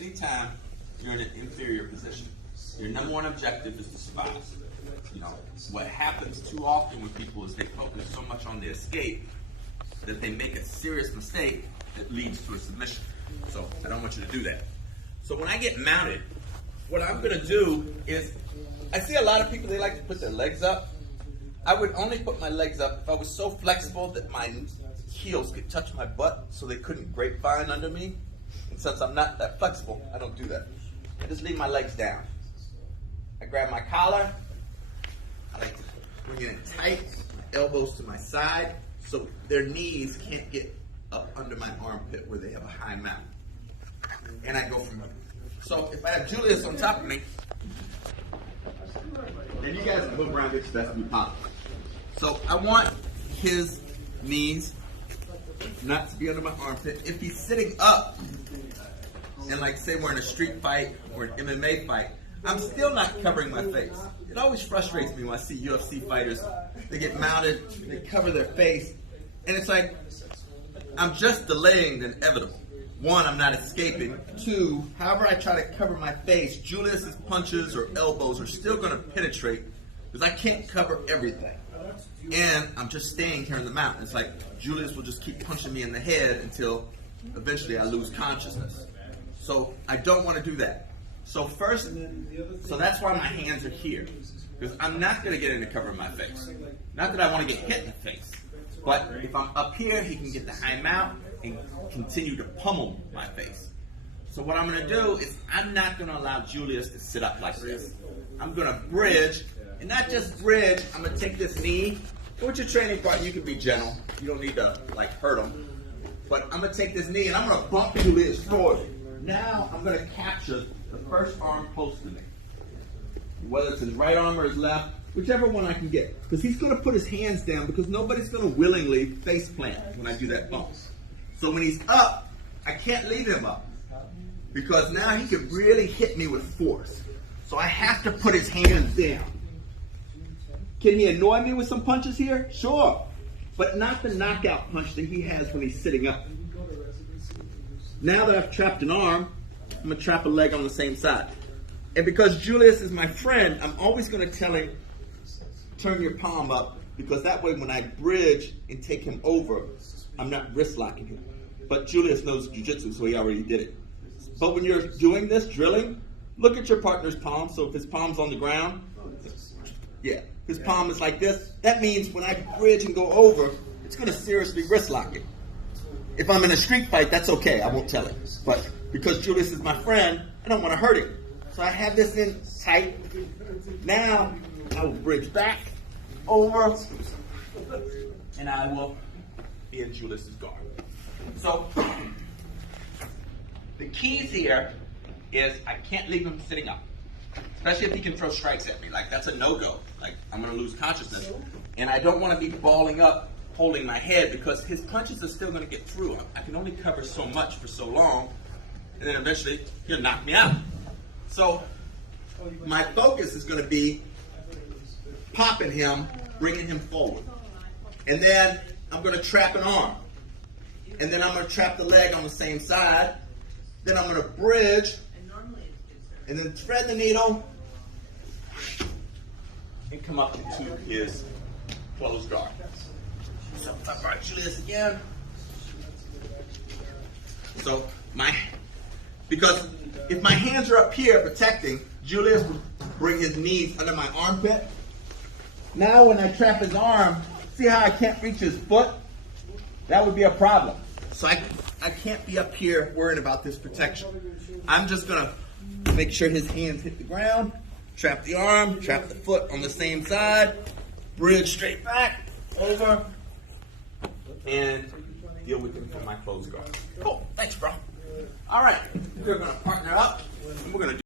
anytime you're in an inferior position, your number one objective is to survive. You know, what happens too often with people is they focus so much on the escape that they make a serious mistake that leads to a submission. So I don't want you to do that. So when I get mounted, what I'm going to do is, I see a lot of people, they like to put their legs up. I would only put my legs up if I was so flexible that my heels could touch my butt so they couldn't grapevine under me. And since I'm not that flexible, I don't do that. I just leave my legs down. I grab my collar. I like to bring it in tight, my elbows to my side, so their knees can't get up under my armpit where they have a high mount. And I go from there. So if I have Julius on top of me, then you guys can move around, get your best to be positive. So I want his knees not to be under my armpit. If he's sitting up, and like say we're in a street fight or an MMA fight, I'm still not covering my face. It always frustrates me when I see UFC fighters, they get mounted, they cover their face, and it's like, I'm just delaying the inevitable. One, I'm not escaping. Two, however I try to cover my face, Julius's punches or elbows are still going to penetrate because I can't cover everything. And I'm just staying here in the mount. It's like Julius will just keep punching me in the head until eventually I lose consciousness. So I don't want to do that. So first, so that's why my hands are here, because I'm not going to get in to cover my face. Not that I want to get hit in the face, but if I'm up here, he can get the high mount and continue to pummel my face. So what I'm going to do is I'm not going to allow Julius to sit up like this. I'm going to bridge, and not just bridge, I'm going to take this knee. And with your training partner, you can be gentle. You don't need to like hurt him. But I'm going to take this knee and I'm going to bump Julius forward. Now I'm going to capture the first arm close to me. Whether it's his right arm or his left, whichever one I can get. Because he's going to put his hands down because nobody's going to willingly face plant when I do that bump. So when he's up, I can't leave him up. Because now he could really hit me with force. So I have to put his hands down. Can he annoy me with some punches here? Sure. But not the knockout punch that he has when he's sitting up. Now that I've trapped an arm, I'm going to trap a leg on the same side. And because Julius is my friend, I'm always going to tell him, turn your palm up, because that way when I bridge and take him over, I'm not wrist locking him. But Julius knows jiu-jitsu, so he already did it. But when you're doing this, drilling, look at your partner's palm. So if his palm's on the ground, yeah, his palm is like this. That means when I bridge and go over, it's going to seriously wrist lock it. If I'm in a street fight, that's okay. I won't tell him. But because Julius is my friend, I don't want to hurt him. So I have this in tight. Now I will bridge back, over, and I will be in Julius's guard. So the keys here is I can't leave him sitting up, especially if he can throw strikes at me. Like that's a no-go. Like I'm going to lose consciousness, and I don't want to be balling up, holding my head, because his punches are still going to get through. I can only cover so much for so long, and then eventually he'll knock me out. So my focus is going to be popping him, bringing him forward. And then I'm going to trap an arm. And then I'm going to trap the leg on the same side. Then I'm going to bridge. And then thread the needle. And come up into his closed guard. So I'll guard Julius again. So because if my hands are up here protecting, Julius will bring his knees under my armpit. Now when I trap his arm, see how I can't reach his foot? That would be a problem. So I can't be up here worrying about this protection. I'm just going to make sure his hands hit the ground, trap the arm, trap the foot on the same side, bridge straight back, over, and deal with him from my closed guard. Cool. Thanks, bro. All right. We're going to partner up, and we're going to do